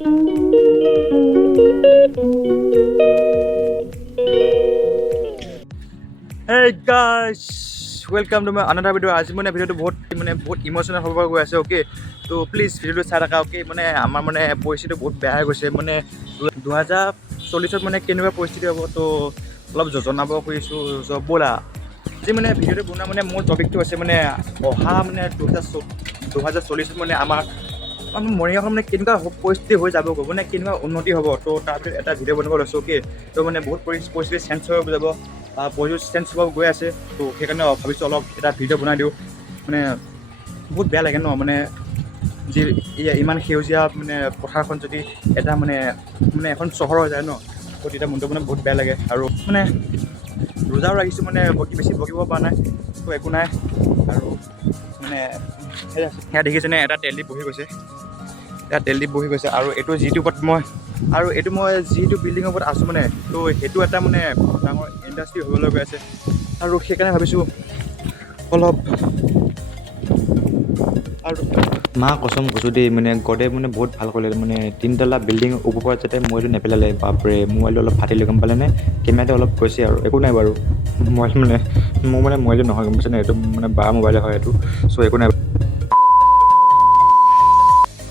Hey guys, welcome to my another video. আজি মানে ভিডিওটো বহুত ইমোশনাল হ'ব গৈ আছে ওকে তো প্লিজ ভিডিওটো চাই থাকা ওকে মানে আমাৰ মানে পৰিস্থিতি বহুত বেয়া হৈ গৈছে মানে 2040ত মানে কেনেকুৱা পৰিস্থিতি হ'ব তো অলপ জনাব খুজিছোঁ ব'লা আজি মানে ভিডিওটো বনোৱা মানে মোৰ টপিকটো আছে মানে অহা মানে 2040ত মানে আমাৰ মৰিগাঁওখন মানে কেনেকুৱা পৰিস্থিতি হৈ যাব মানে কেনেকুৱা উন্নতি হ'ব তো তাৰপিছত এটা ভিডিঅ' বনাব লৈছোঁ ওকে তো মানে বহুত পৰিস্থিতি চেঞ্জ হৈ যাব পৰিস্থিতি চেঞ্জ হ'ব গৈ আছে তো সেইকাৰণে ভাবিছোঁ অলপ এটা ভিডিঅ' বনাই দিওঁ মানে বহুত বেয়া লাগে ন মানে যি ইমান সেউজীয়া মানে পথাৰখন যদি এটা মানে এখন চহৰ হৈ যায় ন তো তেতিয়া মনটো মানে বহুত বেয়া লাগে আৰু মানে ৰোজাও ৰাখিছোঁ মানে বেছি বকিব পৰা নাই তো একো নাই আৰু মানে সেয়া দেখিছেনে এটা তেলডিপ বহি গৈছে আৰু এইটো যিটো ওপৰত মই যিটো বিল্ডিঙৰ ওপৰত আছোঁ মানে তো সেইটো এটা মানে ডাঙৰ ইণ্ডাষ্ট্ৰী হ'বলৈ গৈ আছে আৰু সেইকাৰণে ভাবিছোঁ অলপ আৰু মা কচম কৈছোঁ দেই মানে গডে মানে বহুত ভাল কৰিলে মানে 3তলা বিল্ডিং ওপৰত যাতে মইটো নেপেলালে বাপৰে মোবাইলটো অলপ ফাটিলে গম পালেনে কেমেৰাটো অলপ কৈছে আৰু একো নাই বাৰু মোবাইল মানে মোৰ মানে মোবাইলটো নহয় গম পাইছেনে এইটো মানে বাৰ মোবাইলে হয় এইটো চ' একো নাই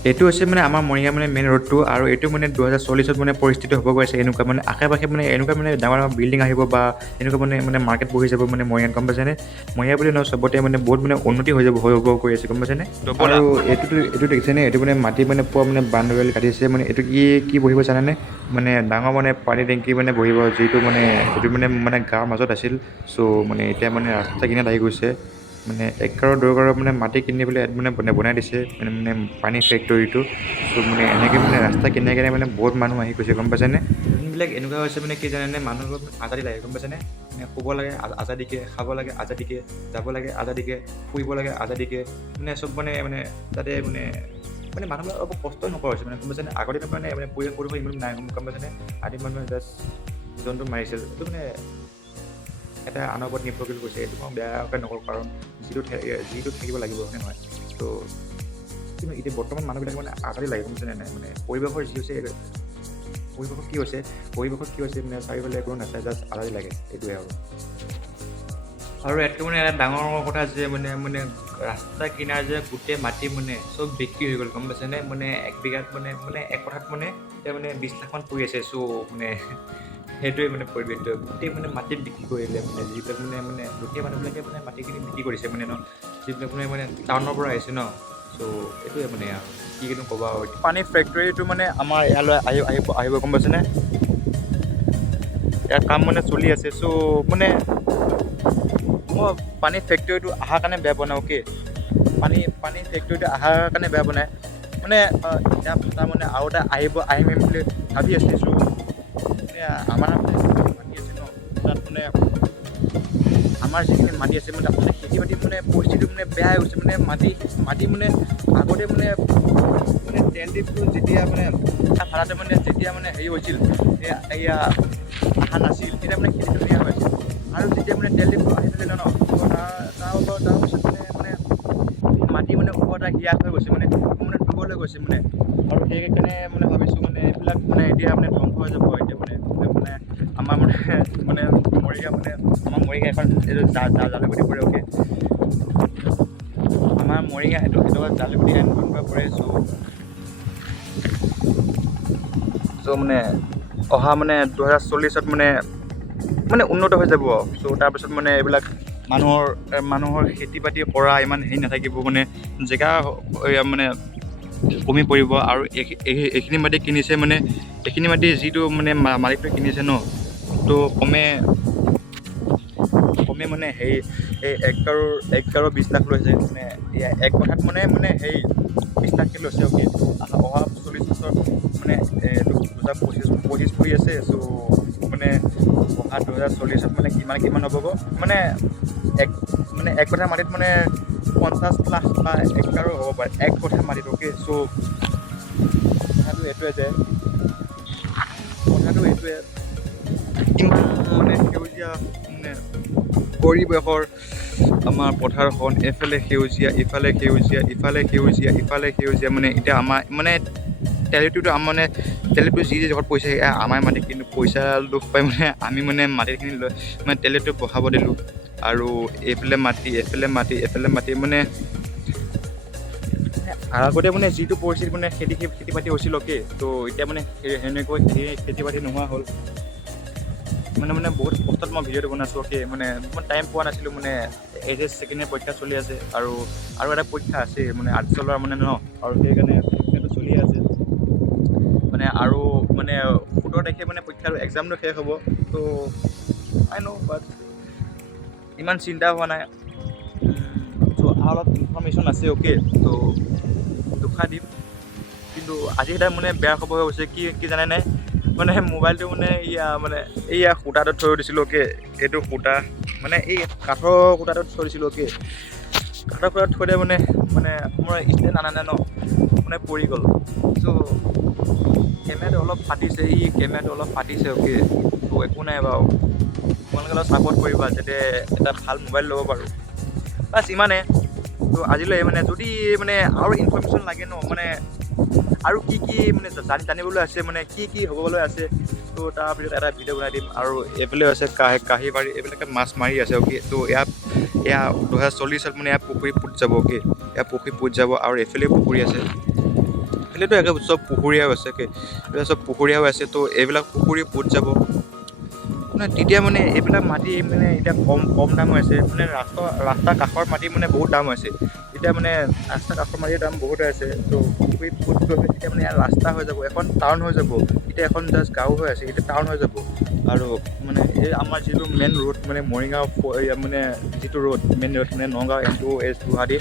এইটো হৈছে মানে আমাৰ মৰিগাঁও মানে মেইন ৰোডটো আৰু এইটো মানে 2040ত মানে পৰিস্থিতি হ'ব গৈ আছে এনেকুৱা মানে আশে পাশে মানে এনেকুৱা মানে ডাঙৰ ডাঙৰ বিল্ডিং আহিব বা এনেকুৱা মানে মাৰ্কেট বহি যাব মানে মৰিগাঁৱত গম পাইছেনে মৰিগাঁও বুলি নহয় চবতে মানে বহুত মানে উন্নতি হৈ হ'ব গৈ আছে গম পাইছেনে আৰু এইটো দেখিছেনে এইটো মানে মাটি মানে পোৱা মানে বাউণ্ডেৰী কাটিছে মানে এইটো কি বহিব জানেনে মানে ডাঙৰ মানে পানী টেংকি মানে বহিব যিটো মানে এইটো মানে গাঁৱৰ মাজত আছিল চ' মানে এতিয়া মানে ৰাস্তা কিনাৰত আহি গৈছে মানে 1 কাৰৰ 2 কাৰৰ মানে মাটি কিনি পেলাই মানে বনাই দিছে মানে পানী ফেক্টৰীটো চ' মানে এনেকৈ মানে ৰাস্তা কিনে মানে বহুত মানুহ আহি গৈছে গম পাইছেনে যোনবিলাক এনেকুৱা হৈছে মানে কি জানেনে মানুহক আজাদী লাগে গম পাইছেনে মানে শুব লাগে আজাদীকে খাব লাগে আজাদীকে যাব লাগে আজাদীকে ফুৰিব লাগে আজাদীকে মানে চব মানে তাতে মানে মানুহবিলাক অলপ কষ্ট নকৰা হৈছে মানে গম পাইছেনে আগৰ দিনত মানে পৰিৱেশ ইমান নাই গম পাইছেনে আদিম মানুহে জাষ্ট জন্তু মাৰিছিল এইটো মানে এটা আনৰ ওপৰত নিৰ্ভৰশীল কৰিছে এইটো মই বেয়াকৈ নকৰোঁ কাৰণ যিটো থাকিব লাগিব হয়নে নহয় তো কিন্তু এতিয়া বৰ্তমান মানুহবিলাক মানে আজাদী লাগে গম পাইছেনে নাই মানে পৰিৱেশৰ যি হৈছে পৰিৱেশত কি হৈছে মানে চাৰিওফালে একো নাচায় জাষ্ট আজাদী লাগে এইটোৱে আৰু ইয়াতকৈ মানে এটা ডাঙৰ কথা যে মানে ৰাস্তা কিনাৰ যে গোটেই মাটি মানে চব বিক্ৰী হৈ গ'ল গম পাইছেনে মানে 1 বিঘাত মানে 1 কঠাত মানে এতিয়া মানে 20 লাখ মান পৰি আছে চ' মানে সেইটোৱে মানে পৰিৱেশটো গোটেই মানে মাটি বিক্ৰী কৰিলে মানে যিবিলাক মানে গোটেই মানুহবিলাকে মানে মাটিখিনি বিক্ৰী কৰিছে মানে ন যিবিলাক মানে টাউনৰ পৰা আহিছে ন চ' এইটোৱে মানে আৰু কি কিন্তু ক'বা আৰু পানী ফেক্টৰীটো মানে আমাৰ ইয়ালৈ আহিব গম পাইছেনে ইয়াৰ কাম মানে চলি আছে চ' মানে মই পানী ফেক্টৰীটো অহাৰ কাৰণে বেয়া পোৱা নাই অ'কে পানী ফেক্টৰীটো অহাৰ কাৰণে বেয়া পোৱা নাই মানে এতিয়া ভাষা মানে আৰু এটা আহিম বুলি ভাবি আছোঁ আমাৰ মাটি আছে ন তাত মানে আমাৰ যিখিনি মাটি আছে মানে তাত মানে খেতি বাতি মানে পৰিস্থিতি মানে বেয়া হৈ গৈছে মানে মাটি মানে আগতে মানে তেলডিপটো যেতিয়া মানে ভাড়াতে মানে যেতিয়া মানে হেৰি হৈছিল এয়া অহা নাছিল তেতিয়া মানে খেতি ধুনীয়া হৈ আছিল আৰু যেতিয়া মানে তেলডিপটো আহি থাকিলে ন তাৰপিছত মানে মাটি মানে ওপৰত হিয়াত হৈ গৈছে মানে ডুবলৈ গৈছে মানে আৰু সেইকাৰণে মানে ভাবিছোঁ মানে এইবিলাক মানে এতিয়া মানে ধ্বংস হৈ যাব এতিয়া মানে আমাৰ মানে মৰিগাঁও আমাৰ মৰিগাঁও এখন এইটো জালুকুটি পৰে অ'কে আমাৰ মৰিগাঁও এইটো জালুকুটি এনেকুৱা পৰে চ' মানে অহা মানে 2040ত মানে উন্নত হৈ যাব চ' তাৰপিছত মানে এইবিলাক মানুহৰ খেতি বাতি কৰা ইমান হেৰি নাথাকিব মানে জেগা মানে কমি পৰিব আৰু এইখিনি মাটি কিনিছে মানে এইখিনি মাটি যিটো মানে মালিকটোৱে কিনিছে ন তো কমে মানে হেৰি এই 1 কাৰৰ 20 লাখ লৈছে মানে 1 কঠাত মানে হেৰি 20 লাখকৈ লৈছে অ'কে অহা 40 বছৰ মানে 2025 পৰি আছে চ' মানে অহা 2040ত মানে কিমান হ'ব মানে 1 কঠা মাটিত মানে 50 লাখ বা 1 কাৰো হ'ব পাৰে 1 কঠা মাটিত অ'কে চ' কথাটো এইটোৱে ইমান মানে সেউজীয়া মানে পৰিৱেশৰ আমাৰ পথাৰখন এফালে সেউজীয়া ইফালে সেউজীয়া মানে এতিয়া আমাৰ মানে তেলেটোতো আমাৰ মানে তেলেটো যি জেগাত পইচা আমাৰ মাটি, কিন্তু পইচা লোভ পাই মানে আমি মানে মাটিখিনি লৈ মানে তেলেটো বহাব দিলোঁ। আৰু এইফালে মাটি মানে আগতে মানে যিটো পৰিস্থিতি মানে খেতি বাতি হৈছিল অ'কে। তো এতিয়া মানে সেনেকৈ খেতি বাতি নোহোৱা হ'ল। মানে বহুত কষ্টত মই ভিডিঅ'টো বনাইছোঁ অ'কে। মানে মই টাইম পোৱা নাছিলোঁ, মানে এইচ ছেকেণ্ড ইয়েৰ পৰীক্ষা চলি আছে, আৰু এটা পৰীক্ষা আছে মানে আৰ্টছৰ মানে ন, আৰু সেইকাৰণে পৰীক্ষাটো চলি আছে মানে। আৰু মানে 17 তাৰিখে মানে পৰীক্ষাটো এক্সামটো শেষ হ'ব। তো আই ন' বাট ইমান চিন্তা হোৱা নাই। ত' অলপ ইনফৰ্মেশ্যন আছে অ'কে। তো দুখা দিম, কিন্তু আজি এটা মানে বেয়া খবৰ হৈ গৈছে। কি জানে নাই, মানে মোবাইলটো মানে এইয়া সূতাটোত থৈ দিছিলোঁ অ'কে। এইটো সূতা মানে এই কাঠৰ সূতাটোত থৈ দিছিলোঁ অ'কে। কাঠৰ সূতাত থৈ দিয়ে মানে মোৰ ষ্টেণ্ড আনা নাই ন, মানে পৰি গ'ল। চ' কেমেৰাটো অলপ ফাটিছে অ'কে। ত' একো নাই বাৰু, তোমালোকে অলপ ছাপোৰ্ট কৰিবা যাতে এটা ভাল মোবাইল ল'ব পাৰোঁ, বাছ ইমানে। তো আজিলৈ মানে যদি মানে আৰু ইনফৰ্মেশ্যন লাগে ন, মানে আৰু কি মানে জানিবলৈ আছে, মানে কি হ'বলৈ আছে, তো তাৰ ভিতৰত এটা ভিডিঅ' বনাই দিম। আৰু এইফালে আছে কাঁহীবাৰী, এইবিলাকে মাছ মাৰি আছে অ'কে। তো এয়া 2040 মানে এয়া পুখুৰী পুত যাব অ'কে। এয়া পুখুৰী পুত যাব, আৰু এইফালেও পুখুৰী আছে, এইফালেতো একে চব পুখুৰীয়াও আছে অ'কে। এইবিলাক চব পুখুৰীয়াও আছে। তো এইবিলাক পুখুৰী পুত যাব মানে। তেতিয়া মানে এইবিলাক মাটি মানে এতিয়া কম দাম হৈ আছে, মানে ৰাস্তাৰ কাষৰ মাটি মানে বহুত দাম হৈছে এতিয়া, মানে ৰাস্তাৰ কাষৰ মাটিৰ দাম বহুত হৈ আছে। তো পুখুৰী পুত গৈ তেতিয়া মানে ৰাস্তা হৈ যাব, এখন টাউন হৈ যাব। এতিয়া এখন জাষ্ট গাঁও হৈ আছে, এতিয়া টাউন হৈ যাব। আৰু মানে এই আমাৰ যিটো মেইন ৰোড, মানে মৰিগাঁও মানে যিটো ৰোড মেইন ৰোড, মানে নগাঁও M2S গুৱাহাটী,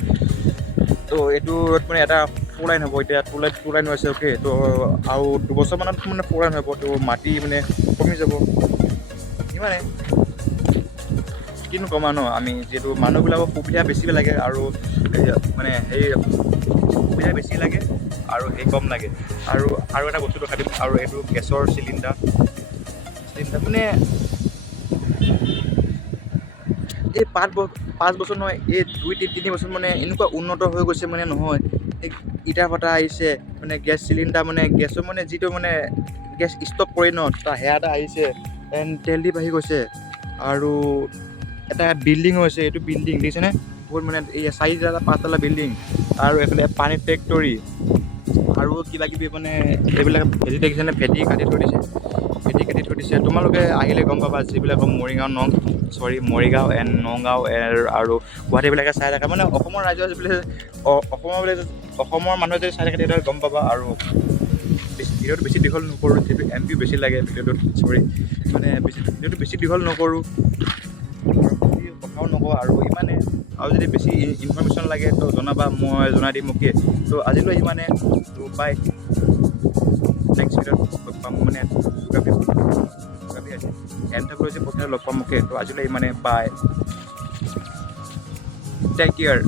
তো এইটো ৰোড মানে এটা 4 লাইন হ'ব। এতিয়া 2 লাইন হৈছে অ'কে। তো আৰু 2 বছৰমানত মানে 4 লাইন হ'ব। তো মাটি মানে কমি যাব, ইমানে। কিনো ক'ম আৰু ন, আমি যিহেতু মানুহবিলাকক সুবিধা বেছি লাগে, আৰু মানে সেই সুবিধা বেছি লাগে আৰু সেই কম লাগে। আৰু এটা বস্তু দেখাই দিম, আৰু এইটো গেছৰ চিলিণ্ডাৰ মানে এই 5 বছৰ নহয়, এই 2-3 বছৰ মানে এনেকুৱা উন্নত হৈ গৈছে মানে নহয়। এই ইটা ভাটা আহিছে, মানে গেছ চিলিণ্ডাৰ, মানে গেছৰ মানে যিটো মানে গেছ ষ্টক কৰে ন, সেয়া এটা আহিছে। এণ্ড তেল দি বাঢ়ি গৈছে, আৰু এটা বিল্ডিং হৈছে। এইটো বিল্ডিং দেখিছেনে, বহুত মানে এই 4-5 বিল্ডিং, আৰু এইফালে পানীৰ ফেক্টৰী, আৰু কিবাকিবি মানে এইবিলাক ভেটি দেখিছেনে, ভেটি কাটি থৈ দিছে। তোমালোকে আহিলে গম পাবা, যিবিলাক মৰিগাঁও এণ্ড নগাঁও আৰু গুৱাহাটীবিলাকে চাই থাকে, মানে অসমৰ ৰাজ্য যিবিলাক অসমৰ মানুহে যদি চাই থাকে তেতিয়া গম পাবা। আৰু ভিডিঅ'টো বেছি দীঘল নকৰোঁ, যিহেতু MB বেছি লাগে ভিডিঅ'টোত, মানে ভিডিঅ'টো বেছি দীঘল নকৰোঁ, কথাও নকওঁ, আৰু ইমানে। আৰু যদি বেছি ইনফৰ্মেশ্যন লাগে তো জনাবা, মই জনাই দিম অ'কে। তো আজিলৈ ইমানে, তো বাই। নেক্সট ভিডিঅ'ত লগ পাম, মানে এন্থ্ৰপলজি পঢ়িলে লগ পাম অ'কে। তো আজিলৈ ইমানে, বাই, টেক কেয়াৰ।